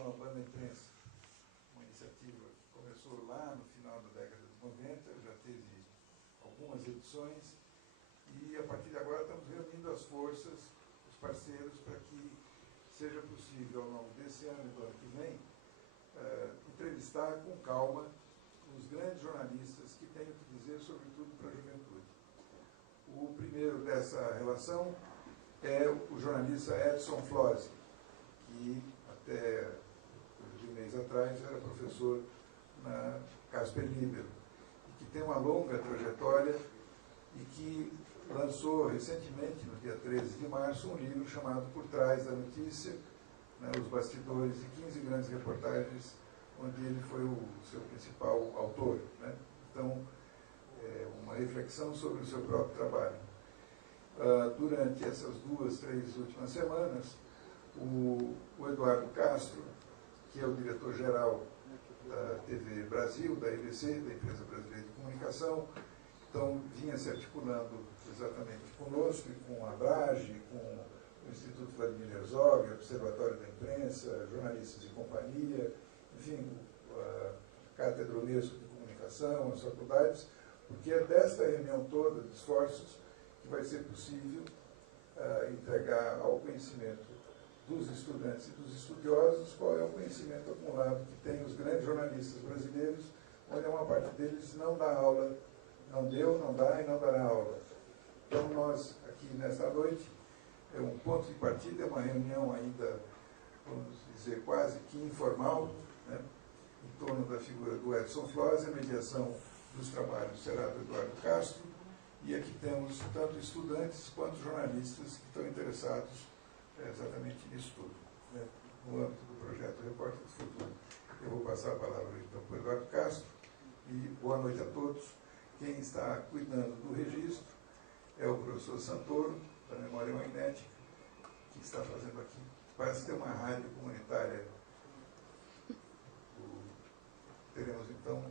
chama Banda Imprensa, uma iniciativa que começou lá no final da década de 90, já teve algumas edições, e a partir de agora estamos reunindo as forças, os parceiros, para que seja possível, ao longo desse ano e do ano que vem, entrevistar com calma os grandes jornalistas que têm o que dizer, sobretudo para a juventude. O primeiro dessa relação é o jornalista Edson Flossi, que até coisa de um mês atrás era professor na Casper Libero, e que tem uma longa trajetória e que lançou recentemente, no dia 13 de março, um livro chamado Por Trás da Notícia, né, os bastidores de 15 grandes reportagens, onde ele foi o seu principal autor, né? Então, uma reflexão sobre o seu próprio trabalho. Durante essas 2, 3 últimas semanas, o Eduardo Castro, que é o diretor-geral da TV Brasil, da EBC, da Empresa Brasileira de Comunicação, então vinha se articulando exatamente conosco e com a Abrage, com o Instituto Vladimir Herzog, Observatório da Imprensa, Jornalistas e Companhia, enfim, a Cátedra Unesco de Comunicação, as faculdades, porque é desta reunião toda de esforços que vai ser possível entregar ao conhecimento dos estudantes e dos estudiosos qual é o conhecimento acumulado que tem os grandes jornalistas brasileiros, onde uma parte deles não dá aula, não deu, não dá e não dará aula. Então nós, aqui nesta noite, é um ponto de partida, é uma reunião ainda, vamos dizer, quase que informal, né, em torno da figura do Edson Flossi, a mediação dos trabalhos será do Eduardo Castro, e aqui temos tanto estudantes quanto jornalistas que estão interessados exatamente nisso tudo, né, no âmbito do projeto Repórter do Futuro. Eu vou passar a palavra então para o Eduardo Castro, e boa noite a todos. Quem está cuidando do registro é o professor Santoro, da Memória Magnética, que está fazendo aqui. Parece ter uma rádio comunitária. Teremos então.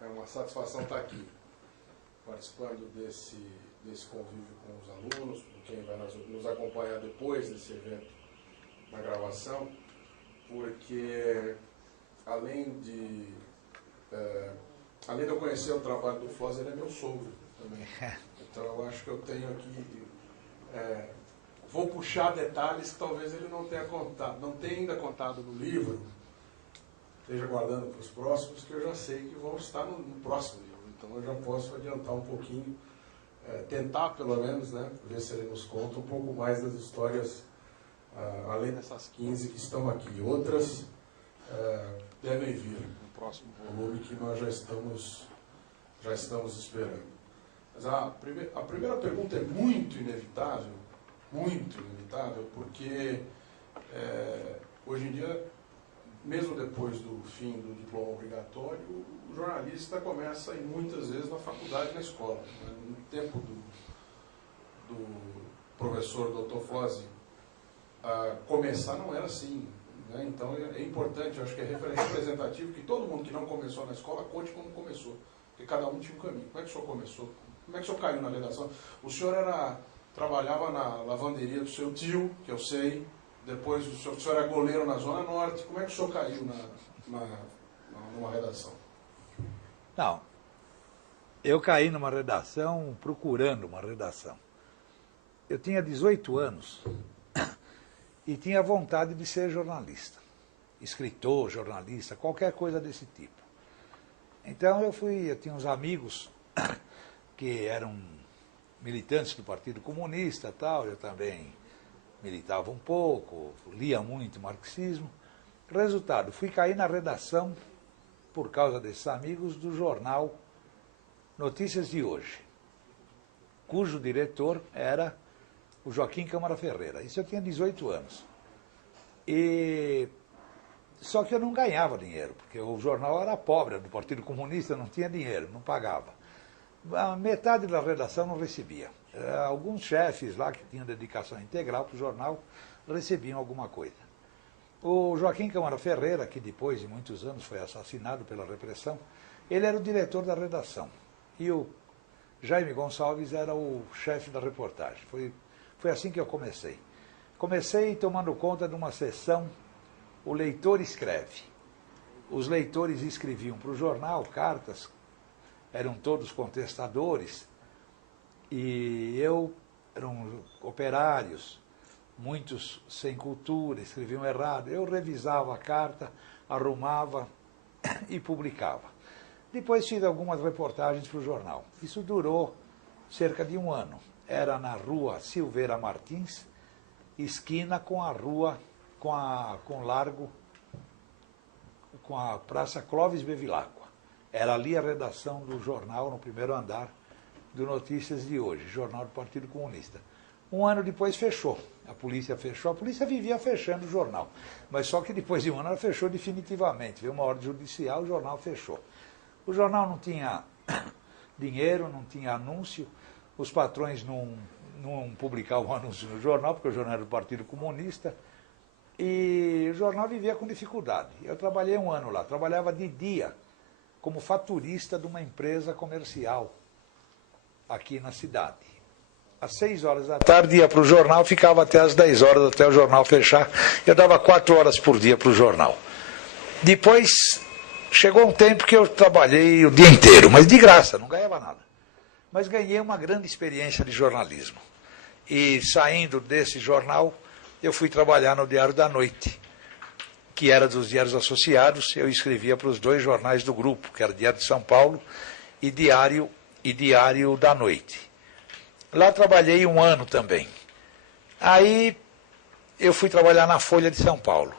É uma satisfação estar aqui, participando desse convívio com os alunos, com quem vai nos acompanhar depois desse evento na gravação, porque além de eu conhecer o trabalho do Flossi, ele é meu sogro também. Então eu acho que eu tenho aqui... vou puxar detalhes que talvez ele não tenha contado, não tenha ainda contado no livro, esteja guardando para os próximos, que eu já sei que vão estar no próximo livro. Então eu já posso adiantar um pouquinho, tentar pelo menos, né, ver se ele nos conta um pouco mais das histórias, além dessas 15 que estão aqui. Outras devem vir no próximo volume que nós já estamos esperando. Mas a primeira pergunta é muito inevitável, porque hoje em dia, mesmo depois do fim do diploma obrigatório, o jornalista começa a ir muitas vezes na faculdade e na escola. No tempo do professor Dr. Flossi, começar não era assim, né? Então é importante, eu acho que é representativo que todo mundo que não começou na escola conte como começou, porque cada um tinha um caminho. Como é que o senhor começou? Como é que o senhor caiu na redação? O senhor trabalhava na lavanderia do seu tio, que eu sei, depois o senhor era goleiro na Zona Norte. Como é que o senhor caiu numa redação? Não, eu caí numa redação, procurando uma redação. Eu tinha 18 anos e tinha vontade de ser jornalista, escritor, jornalista, qualquer coisa desse tipo. Então eu tinha uns amigos que eram militantes do Partido Comunista, tal, eu também militava um pouco, lia muito marxismo. Resultado, fui cair na redação, por causa desses amigos, do jornal Notícias de Hoje, cujo diretor era o Joaquim Câmara Ferreira. Isso eu tinha 18 anos. Só que eu não ganhava dinheiro, porque o jornal era pobre, do Partido Comunista, não tinha dinheiro, não pagava. A metade da redação não recebia. Alguns chefes lá que tinham dedicação integral para o jornal recebiam alguma coisa. O Joaquim Câmara Ferreira, que depois de muitos anos foi assassinado pela repressão, ele era o diretor da redação. E o Jaime Gonçalves era o chefe da reportagem. Foi assim que eu comecei. comecei tomando conta de uma sessão, o leitor escreve. Os leitores escreviam para o jornal cartas, eram todos contestadores, e eram operários, muitos sem cultura, escreviam errado. Eu revisava a carta, arrumava e publicava. Depois fiz algumas reportagens para o jornal. Isso durou cerca de 1 ano. Era na rua Silveira Martins, esquina com a rua, com a Praça Clóvis Bevilacqua. Era ali a redação do jornal, no primeiro andar, do Notícias de Hoje, jornal do Partido Comunista. 1 ano depois fechou. A polícia fechou. A polícia vivia fechando o jornal. Mas só que depois de 1 ano ela fechou definitivamente. Veio uma ordem judicial, o jornal fechou. O jornal não tinha dinheiro, não tinha anúncio. Os patrões não publicavam anúncio no jornal, porque o jornal era do Partido Comunista. E o jornal vivia com dificuldade. Eu trabalhei 1 ano lá. Trabalhava de dia como faturista de uma empresa comercial aqui na cidade. Às 6 horas da tarde ia para o jornal, ficava até às 10 horas, até o jornal fechar. Eu dava 4 horas por dia para o jornal. Depois, chegou um tempo que eu trabalhei o dia inteiro, mas de graça, não ganhava nada. Mas ganhei uma grande experiência de jornalismo. E saindo desse jornal, eu fui trabalhar no Diário da Noite, que era dos diários associados. Eu escrevia para os 2 jornais do grupo, que era Diário de São Paulo e Diário da Noite. Lá trabalhei 1 ano também. Aí eu fui trabalhar na Folha de São Paulo.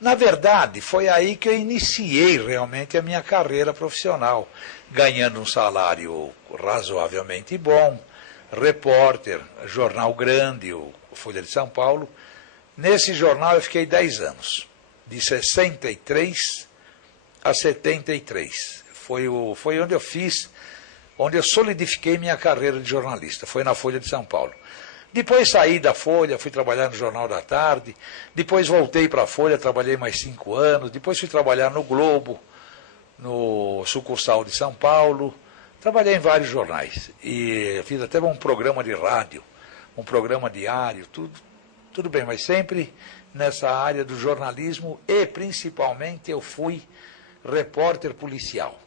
Na verdade, foi aí que eu iniciei realmente a minha carreira profissional, ganhando um salário razoavelmente bom, repórter, jornal grande, o Folha de São Paulo. Nesse jornal eu fiquei 10 anos, de 63 a 73. Foi onde eu fiz, onde eu solidifiquei minha carreira de jornalista, foi na Folha de São Paulo. Depois saí da Folha, fui trabalhar no Jornal da Tarde, depois voltei para a Folha, trabalhei mais 5 anos, depois fui trabalhar no Globo, no sucursal de São Paulo, trabalhei em vários jornais, e fiz até um programa de rádio, um programa diário, tudo bem, mas sempre nessa área do jornalismo, e principalmente eu fui repórter policial.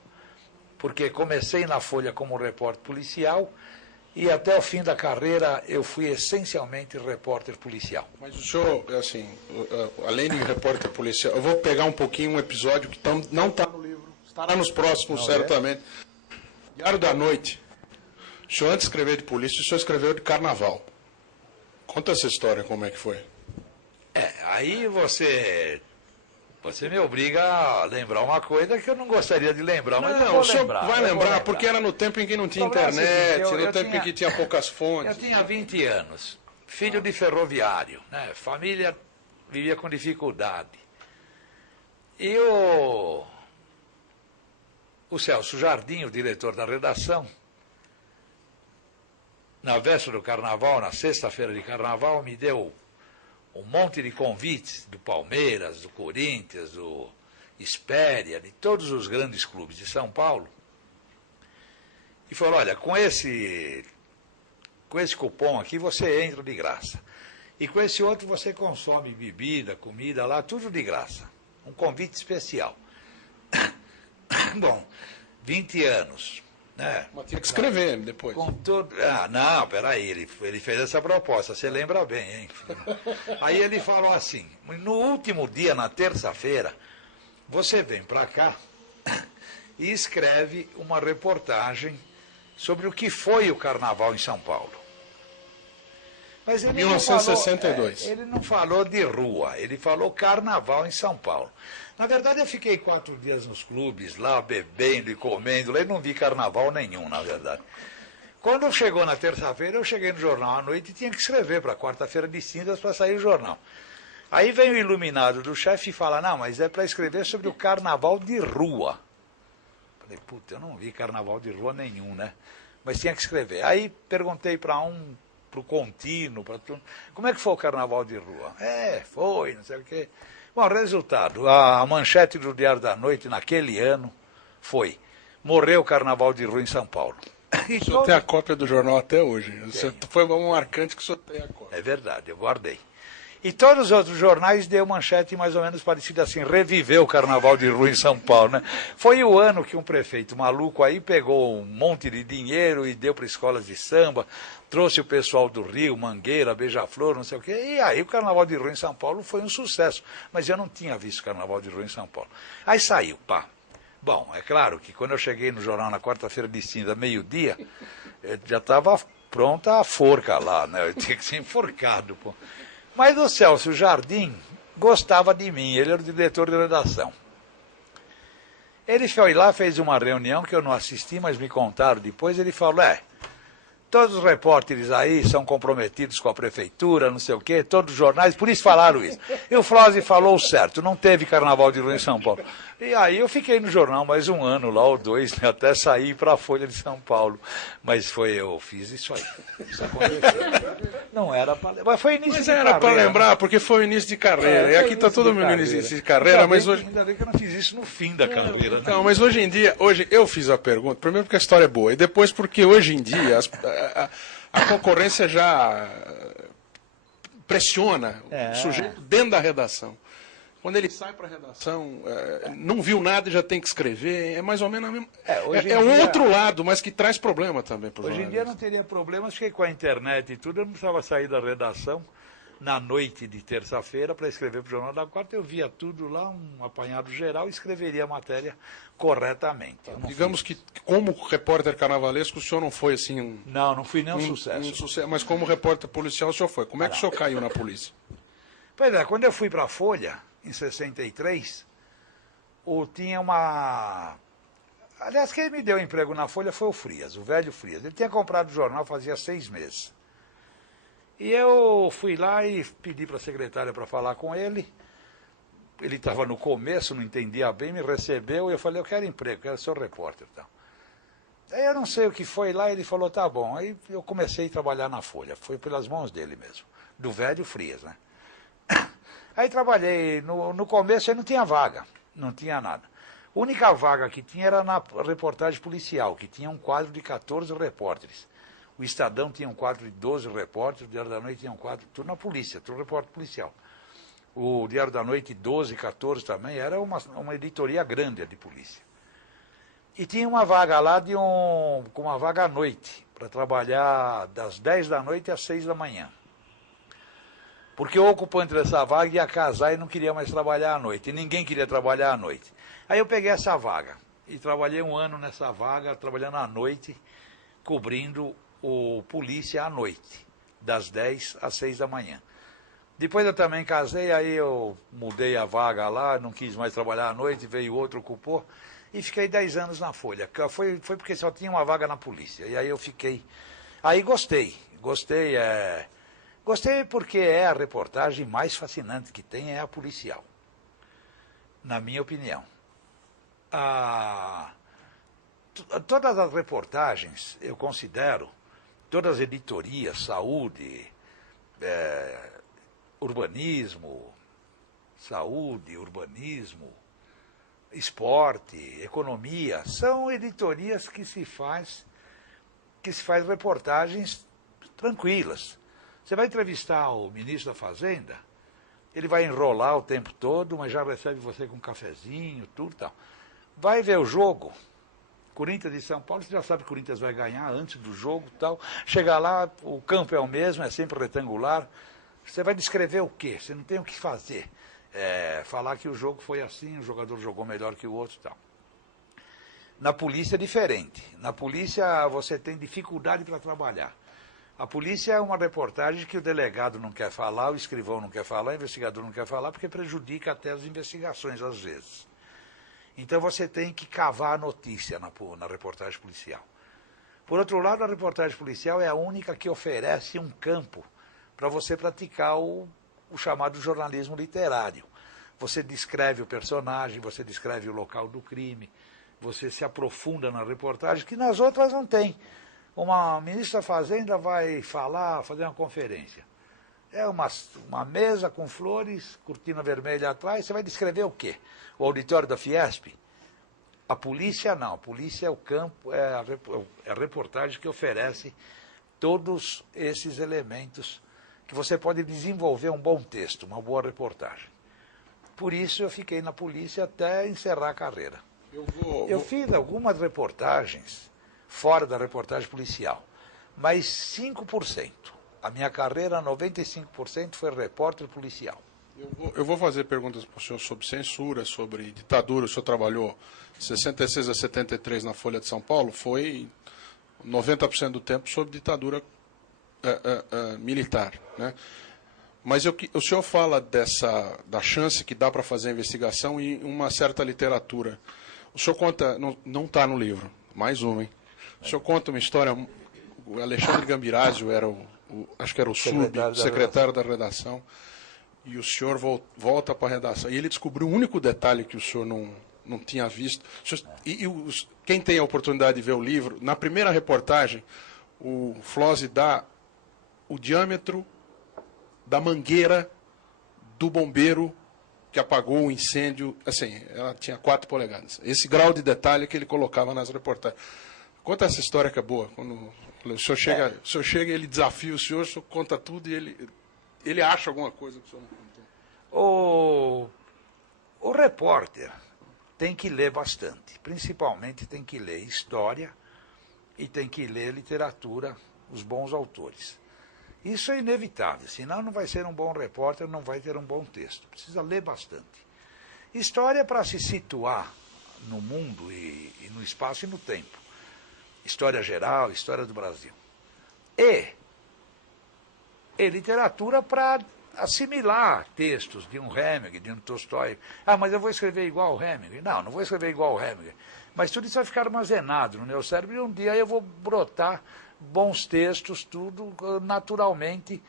Porque comecei na Folha como repórter policial e até o fim da carreira eu fui essencialmente repórter policial. Mas o senhor, assim, além de repórter policial, eu vou pegar um pouquinho um episódio que não está no livro, estará nos próximos, certamente. Diário da Noite. O senhor, antes de escrever de polícia, o senhor escreveu de carnaval. Conta essa história, como é que foi. Aí você me obriga a lembrar uma coisa que eu não gostaria de lembrar, mas eu vou o senhor lembrar. Vai lembrar, porque era no tempo em que não tinha internet, no tempo em que tinha poucas fontes. Eu tinha 20 anos, filho de ferroviário, né? Família vivia com dificuldade. E o Celso Jardim, o diretor da redação, na véspera do carnaval, na sexta-feira de carnaval, me deu um monte de convites do Palmeiras, do Corinthians, do Espéria, de todos os grandes clubes de São Paulo. E falou, olha, com esse cupom aqui você entra de graça. E com esse outro você consome bebida, comida lá, tudo de graça. Um convite especial. Bom, 20 anos. Né? Mas tinha que escrever depois. Com todo... não, peraí, ele fez essa proposta, você lembra bem, hein? Aí ele falou assim, no último dia, na terça-feira, você vem para cá e escreve uma reportagem sobre o que foi o carnaval em São Paulo. Mas ele 1962. Ele não falou de rua, ele falou carnaval em São Paulo. Na verdade, eu fiquei 4 dias nos clubes, lá bebendo e comendo, lá e não vi carnaval nenhum, na verdade. Quando chegou na terça-feira, eu cheguei no jornal à noite e tinha que escrever para quarta-feira de cinzas para sair o jornal. Aí vem o iluminado do chefe e fala, não, mas é para escrever sobre o carnaval de rua. Falei, puta, eu não vi carnaval de rua nenhum, né? Mas tinha que escrever. Aí perguntei para o Contínuo, para tudo, como é que foi o carnaval de rua? Foi, não sei o quê. Bom, resultado, a manchete do Diário da Noite naquele ano foi, morreu o carnaval de rua em São Paulo. O senhor tem a cópia do jornal até hoje. Foi um marcante que o senhor tem a cópia. É verdade, eu guardei. E todos os outros jornais deu manchete mais ou menos parecida assim, reviveu o carnaval de rua em São Paulo, né? Foi o ano que um prefeito maluco aí pegou um monte de dinheiro e deu para escolas de samba, trouxe o pessoal do Rio, Mangueira, Beija-Flor, não sei o quê, e aí o carnaval de rua em São Paulo foi um sucesso, mas eu não tinha visto carnaval de rua em São Paulo. Aí saiu, pá. Bom, é claro que quando eu cheguei no jornal na quarta-feira de cinza, meio-dia, já estava pronta a forca lá, né? Eu tinha que ser enforcado, pô. Mas o Celso Jardim gostava de mim, ele era o diretor de redação. Ele foi lá, fez uma reunião que eu não assisti, mas me contaram depois, ele falou, todos os repórteres aí são comprometidos com a prefeitura, não sei o quê, todos os jornais, por isso falaram isso. E o Flósio falou certo, não teve carnaval de rua em São Paulo. E aí eu fiquei no jornal mais um ano lá, ou dois, né, até sair para a Folha de São Paulo. Mas eu fiz isso aí. Isso aconteceu. Não era para... Mas foi início de carreira. Mas era para lembrar, porque foi o início de carreira. E aqui está todo mundo no início de carreira, mas hoje... Ainda bem que eu não fiz isso no fim da carreira. Então, mas hoje em dia, hoje eu fiz a pergunta, primeiro porque a história é boa, e depois porque hoje em dia a concorrência já pressiona o sujeito dentro da redação. Quando ele sai para a redação, não viu nada e já tem que escrever, é mais ou menos a mesma... um outro lado, mas que traz problema também para os jornalistas. Hoje em dia não teria problemas, porque com a internet e tudo, eu não precisava sair da redação na noite de terça-feira para escrever para o Jornal da Quarta, eu via tudo lá, um apanhado geral, e escreveria a matéria corretamente. Digamos que, como repórter carnavalesco, o senhor não foi assim... Não fui nem um sucesso. Mas como repórter policial, o senhor foi. Como é que o senhor caiu na polícia? Pois é, quando eu fui para a Folha, em 63, tinha uma... Aliás, quem me deu emprego na Folha foi o Frias, o velho Frias. Ele tinha comprado o jornal fazia 6 meses. E eu fui lá e pedi para a secretária para falar com ele. Ele estava no começo, não entendia bem, me recebeu e eu falei, eu quero emprego, quero ser repórter. Então. Aí eu não sei o que foi lá, ele falou, tá bom. Aí eu comecei a trabalhar na Folha, foi pelas mãos dele mesmo, do velho Frias, né? Aí trabalhei, no começo aí não tinha vaga, não tinha nada. A única vaga que tinha era na reportagem policial, que tinha um quadro de 14 repórteres. O Estadão tinha um quadro de 12 repórteres, o Diário da Noite tinha um quadro, tudo na polícia, tudo repórter policial. O Diário da Noite, 12, 14 também, era uma editoria grande de polícia. E tinha uma vaga lá, com uma vaga à noite, para trabalhar das 10 da noite às 6 da manhã. Porque o ocupante dessa vaga ia casar e não queria mais trabalhar à noite, e ninguém queria trabalhar à noite. Aí eu peguei essa vaga, e trabalhei um ano nessa vaga, trabalhando à noite, cobrindo o polícia à noite, das 10 às 6 da manhã. Depois eu também casei, aí eu mudei a vaga lá, não quis mais trabalhar à noite, veio outro, ocupou, e fiquei 10 anos na Folha. Foi porque só tinha uma vaga na polícia, e aí eu fiquei... Aí gostei porque é a reportagem mais fascinante que tem, é a policial, na minha opinião. Todas as reportagens, eu considero, todas as editorias, saúde, urbanismo, esporte, economia, são editorias que se faz reportagens tranquilas. Você vai entrevistar o ministro da Fazenda, ele vai enrolar o tempo todo, mas já recebe você com um cafezinho, tudo e tal. Vai ver o jogo, Corinthians e São Paulo, você já sabe que o Corinthians vai ganhar antes do jogo e tal. Chega lá, o campo é o mesmo, é sempre retangular. Você vai descrever o quê? Você não tem o que fazer. Falar que o jogo foi assim, o jogador jogou melhor que o outro e tal. Na polícia é diferente. Na polícia você tem dificuldade para trabalhar. A polícia é uma reportagem que o delegado não quer falar, o escrivão não quer falar, o investigador não quer falar, porque prejudica até as investigações às vezes. Então você tem que cavar a notícia na reportagem policial. Por outro lado, a reportagem policial é a única que oferece um campo para você praticar o chamado jornalismo literário. Você descreve o personagem, você descreve o local do crime, você se aprofunda na reportagem, que nas outras não tem. Uma ministra da Fazenda vai fazer uma conferência. É uma mesa com flores, cortina vermelha atrás, você vai descrever o quê? O auditório da Fiesp? A polícia não, a polícia é o campo, é a reportagem que oferece todos esses elementos que você pode desenvolver um bom texto, uma boa reportagem. Por isso eu fiquei na polícia até encerrar a carreira. Eu fiz algumas reportagens fora da reportagem policial, mas 5%. A minha carreira, 95% foi repórter policial. Eu vou fazer perguntas para o senhor sobre censura, sobre ditadura. O senhor trabalhou de 66 a 73 na Folha de São Paulo, foi 90% do tempo sob ditadura militar, né? Mas o senhor fala da chance que dá para fazer a investigação em uma certa literatura. O senhor conta, não está no livro, mais uma, hein? O senhor conta uma história, o Alexandre Gambirásio era acho que era o secretário da redação, e o senhor volta para a redação, e ele descobriu o único detalhe que o senhor não tinha visto. Quem tem a oportunidade de ver o livro, na primeira reportagem, o Flóssi dá o diâmetro da mangueira do bombeiro que apagou o incêndio, assim, ela tinha 4 polegadas. Esse grau de detalhe que ele colocava nas reportagens. Conta essa história que é boa. Quando o senhor chega, ele desafia o senhor conta tudo e ele acha alguma coisa que o senhor não contou. O repórter tem que ler bastante. Principalmente tem que ler história e tem que ler literatura, os bons autores. Isso é inevitável, senão não vai ser um bom repórter, não vai ter um bom texto. Precisa ler bastante. História para se situar no mundo e no espaço e no tempo. História geral, história do Brasil. E literatura para assimilar textos de um Hemingway, de um Tolstói. Ah, mas eu vou escrever igual ao Hemingway. Não vou escrever igual ao Hemingway. Mas tudo isso vai ficar armazenado no meu cérebro e um dia eu vou brotar bons textos, tudo naturalmente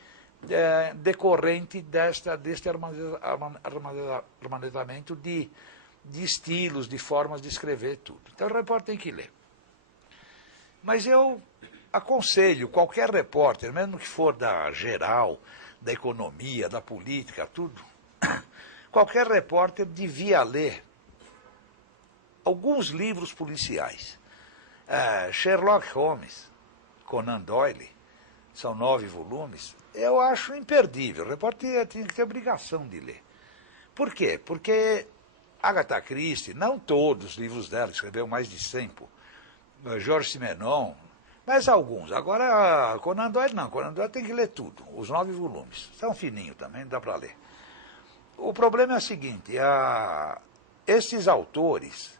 decorrente deste armazenamento de estilos, de formas de escrever tudo. Então o repórter tem que ler. Mas eu aconselho qualquer repórter, mesmo que for da geral, da economia, da política, tudo, qualquer repórter devia ler alguns livros policiais. Sherlock Holmes, Conan Doyle, são 9 volumes, eu acho imperdível. O repórter tem que ter obrigação de ler. Por quê? Porque Agatha Christie, não todos os livros dela, escreveu mais de 100, Georges Simenon, mas alguns. Agora, Conan Doyle não, Conan Doyle tem que ler tudo, os 9 volumes. São fininhos também, dá para ler. O problema é o seguinte, esses autores,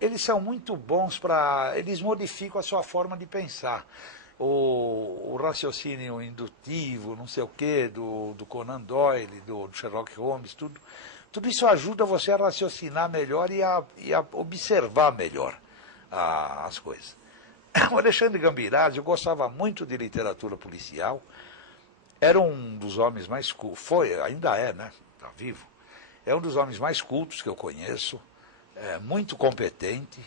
eles são muito bons eles modificam a sua forma de pensar. O raciocínio indutivo, não sei o quê, do Conan Doyle, do Sherlock Holmes, tudo isso ajuda você a raciocinar melhor e a observar melhor as coisas. O Alexandre Gambirásio, eu gostava muito de literatura policial, era um dos homens mais cultos, ainda é, né? Está vivo. É um dos homens mais cultos que eu conheço, muito competente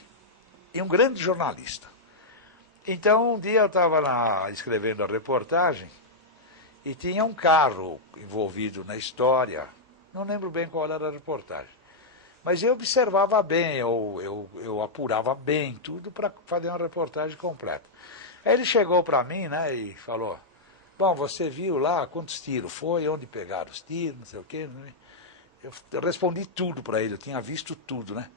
e um grande jornalista. Então, um dia eu estava escrevendo a reportagem e tinha um carro envolvido na história, não lembro bem qual era a reportagem, mas eu observava bem, eu apurava bem tudo para fazer uma reportagem completa. Aí ele chegou para mim, né, e falou, bom, você viu lá quantos tiros foi, onde pegaram os tiros, não sei o quê. Eu respondi tudo para ele, eu tinha visto tudo, né?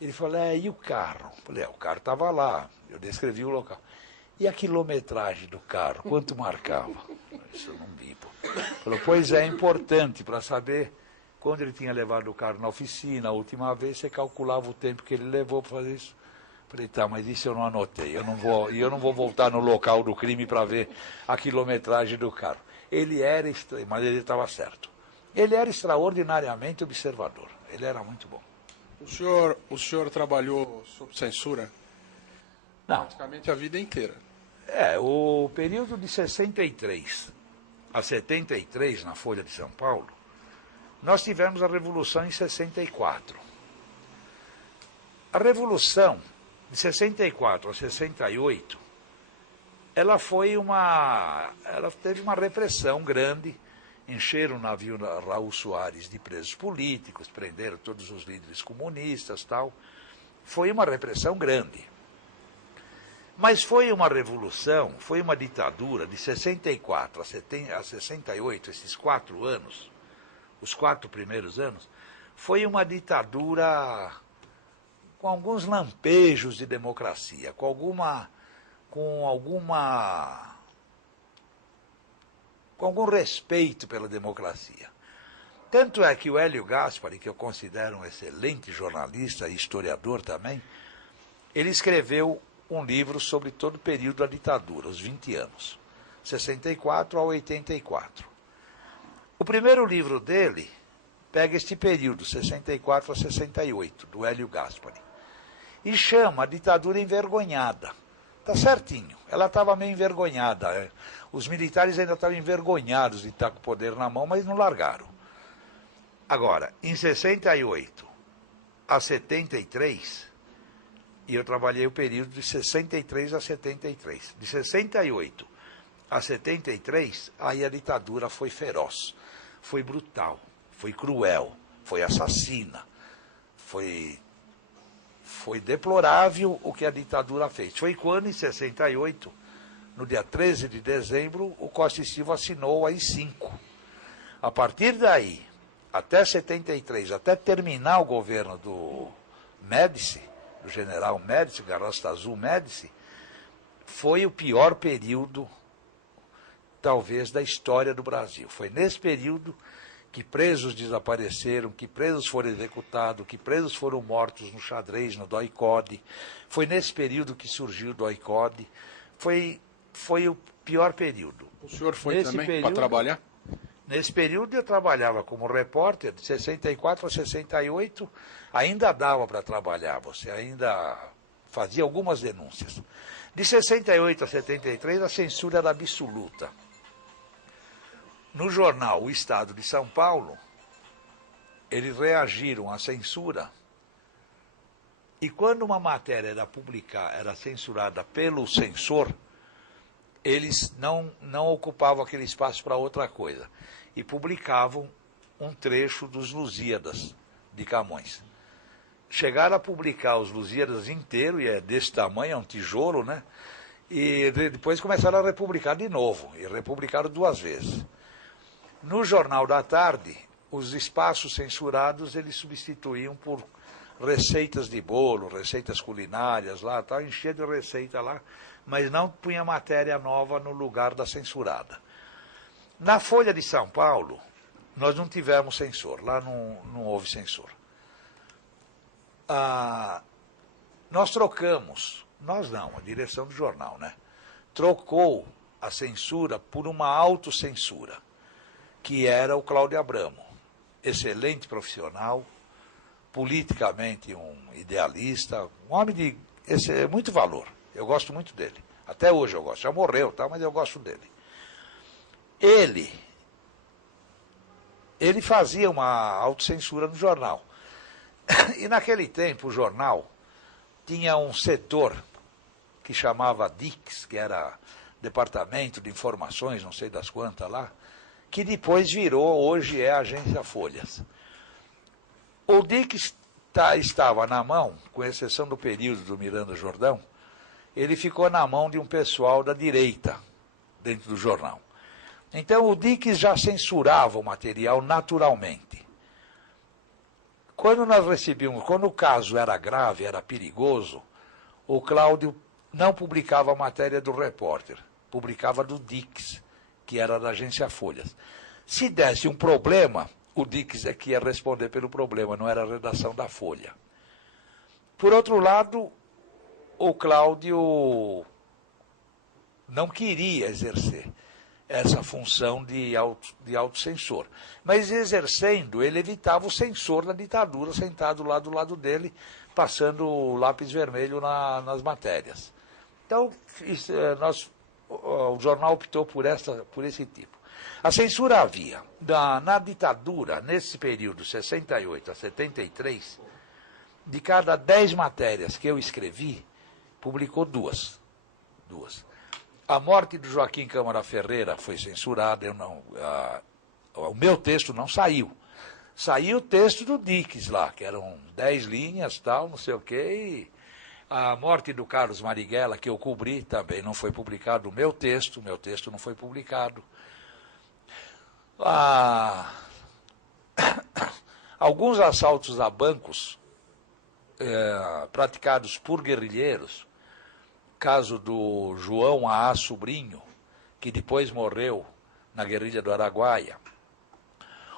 Ele falou, e o carro? Eu falei, o carro estava lá, eu descrevi o local. E a quilometragem do carro, quanto marcava? Isso eu não vi, pô. Falou, pois é importante para saber quando ele tinha levado o carro na oficina, a última vez você calculava o tempo que ele levou para fazer isso. Falei, tá, mas isso eu não anotei, eu não vou voltar no local do crime para ver a quilometragem do carro. Ele era estranho, mas ele estava certo. Ele era extraordinariamente observador, ele era muito bom. O senhor trabalhou sob censura? Não. Praticamente a vida inteira. O período de 63 a 73, na Folha de São Paulo, nós tivemos a Revolução em 64. A Revolução, de 64 a 68, ela teve uma repressão grande. Encheram o navio da Raul Soares de presos políticos, prenderam todos os líderes comunistas, tal. Foi uma repressão grande. Mas foi uma revolução, foi uma ditadura de 64 a 68, esses 4 anos, os 4 primeiros anos, foi uma ditadura com alguns lampejos de democracia, com algum respeito pela democracia. Tanto é que o Hélio Gaspari, que eu considero um excelente jornalista e historiador também, ele escreveu um livro sobre todo o período da ditadura, os 20 anos, 64 a 84. O primeiro livro dele pega este período, 64 a 68, do Hélio Gaspari, e chama a ditadura envergonhada. Está certinho, ela estava meio envergonhada. Os militares ainda estavam envergonhados de estar com o poder na mão, mas não largaram. Agora, em 68 a 73, e eu trabalhei o período de 63 a 73. De 68 a 73, aí a ditadura foi feroz, foi brutal, foi cruel, foi assassina, foi deplorável o que a ditadura fez. Foi quando, em 68, no dia 13 de dezembro, o Costa e Silva assinou o AI-5. A partir daí, até 73, até terminar o governo do Médici, do general Médici, Garrastazu Médici, foi o pior período, talvez, da história do Brasil. Foi nesse período que presos desapareceram, que presos foram executados, que presos foram mortos no xadrez, no DOI-CODE. Foi nesse período que surgiu o DOI-CODE. Foi o pior período. O senhor foi também para trabalhar? Nesse período eu trabalhava como repórter, de 64 a 68, ainda dava para trabalhar, você ainda fazia algumas denúncias. De 68 a 73, a censura era absoluta. No jornal O Estado de São Paulo, eles reagiram à censura, e quando uma matéria era censurada pelo censor, eles não ocupavam aquele espaço para outra coisa, e publicavam um trecho dos Lusíadas de Camões. Chegaram a publicar os Lusíadas inteiro, e é desse tamanho, é um tijolo, né? E depois começaram a republicar de novo, e republicaram 2 vezes. No Jornal da Tarde, os espaços censurados eles substituíam por receitas de bolo, receitas culinárias lá, tal, enchia de receita lá, mas não punha matéria nova no lugar da censurada. Na Folha de São Paulo, nós não tivemos censor, lá não houve censor. Nós trocamos, nós não, a direção do jornal, né? Trocou a censura por uma autocensura, que era o Cláudio Abramo, excelente profissional, politicamente um idealista, um homem de muito valor. Eu gosto muito dele. Até hoje eu gosto. Já morreu, tá? Mas eu gosto dele. Ele fazia uma autocensura no jornal. E naquele tempo o jornal tinha um setor que chamava DICS, que era Departamento de Informações, não sei das quantas lá, que depois virou, hoje é a Agência Folhas. O DICS estava na mão, com exceção do período do Miranda Jordão, ele ficou na mão de um pessoal da direita, dentro do jornal. Então o DICS já censurava o material naturalmente. Quando nós recebíamos, quando o caso era grave, era perigoso, o Cláudio não publicava a matéria do repórter, publicava do DICS, que era da Agência Folhas. Se desse um problema, o DICS é que ia responder pelo problema, não era a redação da Folha. Por outro lado, o Cláudio não queria exercer essa função de autocensor. Mas exercendo, ele evitava o censor da ditadura, sentado lá do lado dele, passando o lápis vermelho nas matérias. Então, o jornal optou por esse tipo. A censura havia. Na ditadura, nesse período, 68 a 73, de cada 10 matérias que eu escrevi, publicou 2. A morte do Joaquim Câmara Ferreira foi censurada, o meu texto não saiu. Saiu o texto do DICS lá, que eram 10 linhas, tal, não sei o quê, A morte do Carlos Marighella, que eu cobri, também não foi publicado o meu texto não foi publicado. Alguns assaltos a bancos praticados por guerrilheiros, caso do João A. Sobrinho, que depois morreu na guerrilha do Araguaia,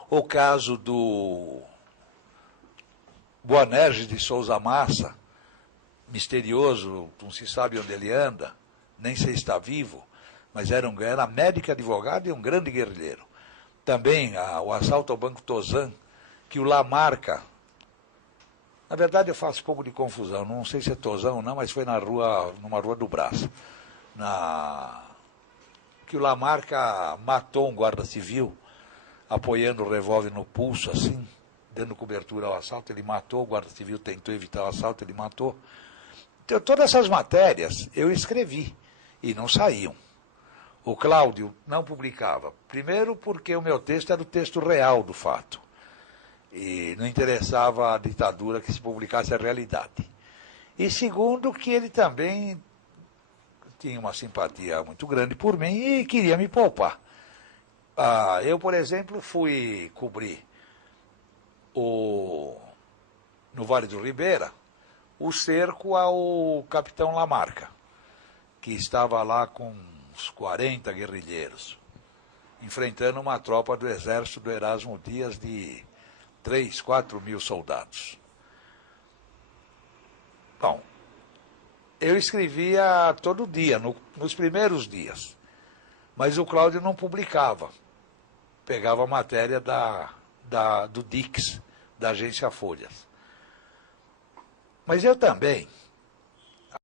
o caso do Boanerges de Souza Massa, misterioso, não se sabe onde ele anda, nem se está vivo, mas era médico, advogado e um grande guerrilheiro. Também o assalto ao Banco Tozan, que o Lamarca, na verdade eu faço um pouco de confusão, não sei se é Tozan ou não, mas foi numa rua do Brás, que o Lamarca matou um guarda civil, apoiando o revólver no pulso, assim, dando cobertura ao assalto, ele matou, o guarda civil tentou evitar o assalto, ele matou. Então, todas essas matérias eu escrevi e não saíam. O Cláudio não publicava. Primeiro porque o meu texto era o texto real do fato. E não interessava a ditadura que se publicasse a realidade. E segundo que ele também tinha uma simpatia muito grande por mim e queria me poupar. Eu, por exemplo, fui cobrir no Vale do Ribeira o cerco ao capitão Lamarca, que estava lá com uns 40 guerrilheiros, enfrentando uma tropa do exército do Erasmo Dias de 3, 4 mil soldados. Bom, eu escrevia todo dia, nos primeiros dias, mas o Cláudio não publicava. Pegava a matéria do Dix, da agência Folhas. Mas eu também